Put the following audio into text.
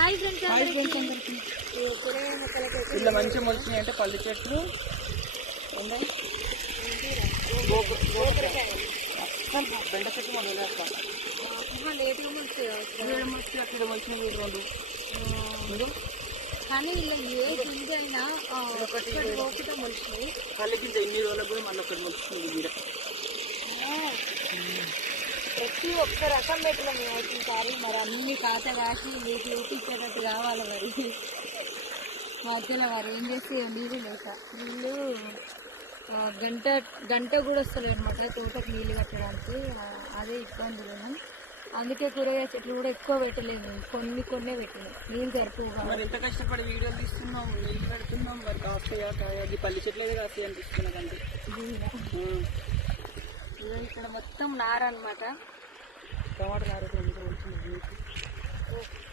Hi friends అందరికీ ఇలా మంచిగా మొలిచినాయి అంటే పల్లి చెట్లు ఉన్నాయి. బెండ చెట్లు మనం వేస్తాం లేట్గా మొలుస్తాయి అక్కడ మొలిచిన రెండు కానీ ఇలా ఏ గింజ అయినా ఒకటి మొలిచినాయి. పల్లి గింజ ఇన్ని రోజులకు కూడా మళ్ళీ ఒకటి మొలుస్తుంది గిడ. ప్రతి ఒక్క రకం పెట్టిన మేము వచ్చినసారి మరి అన్ని కాత కాసి మీకు చూపించేటట్టు కావాలి. మరి మధ్యలో వారు ఏం చేస్తే నీళ్ళు లేక నీళ్ళు గంట కూడా వస్తలేదు అనమాట తోటకు నీళ్ళు కట్టడానికి. అదే ఇబ్బందులు. అందుకే కూరగాయ చెట్లు కూడా ఎక్కువ పెట్టలేదు, కొన్నే పెట్టినాయి. నీళ్ళు సరిపోగా. మరి ఎంత కష్టపడి వీడియోలు తీస్తున్నాం, నీళ్ళు పెడుతున్నాం, మరి కాస్తాయా కాయది పల్లి చెట్లు ఏదో కాస్తాయి అనిపిస్తున్నదండి. ఇక్కడ మొత్తం నార అనమాట. టమాటా నార